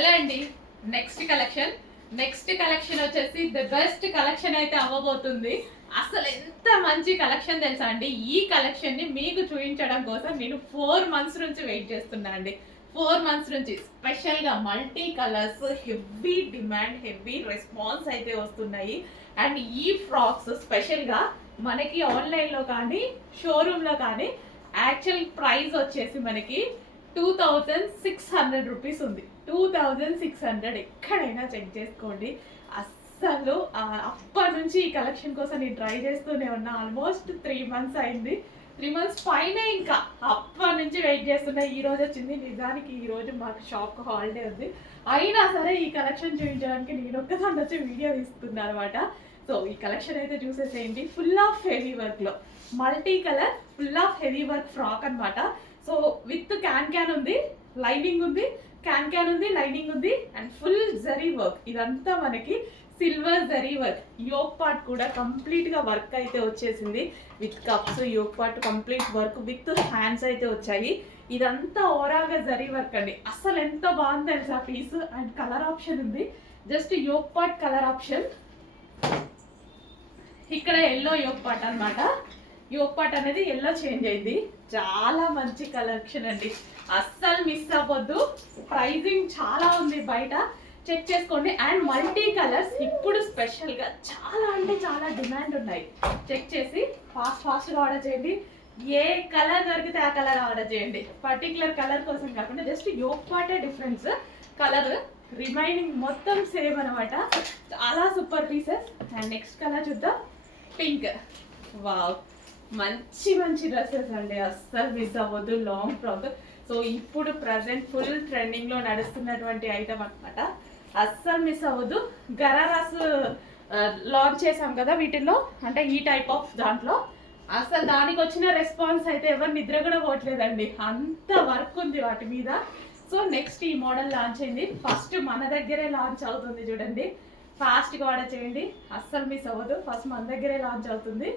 Hello అండి. Next collection వచ్చేసి the best collection అయితే అవ్వబోతుంది. అసలు ఎంత మంచి కలెక్షన్ తెలుసా అండి. ఈ కలెక్షన్ ని మీకు చూపించడం కోసం నేను 4 months నుంచి వెయిట్ చేస్తున్నా అండి. 4 months నుంచి స్పెషల్ గా multi colours, heavy demand, heavy response అయితే వస్తున్నాయి. అండ్ ఈ ఫ్రాక్స్ స్పెషల్ గా మనకి ఆన్లైన్ లో కానీ షోరూమ్ లో కానీ యాక్చువల్ ప్రైస్ వచ్చేసి మనకి 2600 రూపీస్ ఉంది. 2600 ఎక్కడైనా చెక్ చేసుకోండి. అస్సలు అప్పటి నుంచి ఈ కలెక్షన్ కోసం నేను ట్రై చేస్తూనే ఉన్నా. ఆల్మోస్ట్ 3 months అయింది. 3 months పైన ఇంకా అప్పటి నుంచి వెయిట్ చేస్తున్నా. ఈ రోజు వచ్చింది. నిజానికి ఈ రోజు మాకు షాప్ హాలిడే ఉంది. అయినా సరే ఈ కలెక్షన్ చూపించడానికి నేను ఒక్కసారి వచ్చి వీడియో తీస్తున్నా అనమాట. సో ఈ కలెక్షన్ అయితే చూసేసేయండి. ఫుల్ ఆఫ్ హెవీ వర్క్ లో multi colour full of heavy work frock అనమాట. సో విత్ క్యాన్ ఉంది, లైనింగ్ ఉంది, క్యాన్ ఉంది, లైనింగ్ ఉంది అండ్ ఫుల్ జరీ వర్క్. ఇదంతా మనకి silver zari work. Yoke part కూడా కంప్లీట్ గా వర్క్ అయితే వచ్చేసింది. With cups, yoke part complete work with hands అయితే వచ్చాయి. ఇదంతా ఓవరాల్ గా జరీ వర్క్ అండి. అసలు ఎంత బాగుంది తెలుసా పీస్. అండ్ కలర్ ఆప్షన్ ఉంది. Just yoke part colour option. ఇక్కడ ఎల్లో యోక్ పార్ట్ అనమాట. యోక్ పార్ట్ అనేది ఎల్లో చేంజ్ అయింది. చాలా మంచి కలెక్షన్ అండి. అస్సలు మిస్ అవ్వద్దు. ప్రైజింగ్ చాలా ఉంది, బయట చెక్ చేసుకోండి. అండ్ మల్టీ కలర్స్ ఇప్పుడు స్పెషల్ గా చాలా అంటే చాలా డిమాండ్ ఉన్నాయి. చెక్ చేసి ఫాస్ట్ గా ఆర్డర్ చేయండి. ఏ కలర్ దొరికితే ఆ కలర్ ఆర్డర్ చేయండి. పర్టికులర్ కలర్ కోసం కాకుండా జస్ట్ యోక్ పార్టే డిఫరెన్స్, కలర్ రిమైనింగ్ మొత్తం సేమ్ అనమాట. చాలా super pieces. And next colour చూద్దాం. పింక్. వావ్, మంచి డ్రెస్సెస్ అండి. అస్సలు మిస్ అవ్వద్దు. Long frock. సో ఇప్పుడు ప్రజెంట్ ఫుల్ ట్రెండింగ్ లో నడుస్తున్నటువంటి ఐటమ్ అనమాట. అస్సలు మిస్ అవ్వద్దు. గరారాస్ లాంచ్ చేసాం కదా వీటిల్లో, అంటే ఈ టైప్ ఆఫ్ దాంట్లో. అసలు దానికి వచ్చిన రెస్పాన్స్ అయితే ఎవరు నిద్ర కూడా పోవట్లేదండి. అంత వర్క్ ఉంది వాటి మీద. సో నెక్స్ట్ ఈ మోడల్ లాంచ్ అయింది. ఫస్ట్ మన దగ్గరే లాంచ్ అవుతుంది చూడండి. ఫాస్ట్గా ఆర్డర్ చేయండి. అస్సలు మిస్ అవ్వదు. ఫస్ట్ మన దగ్గరే లాంచ్ అవుతుంది.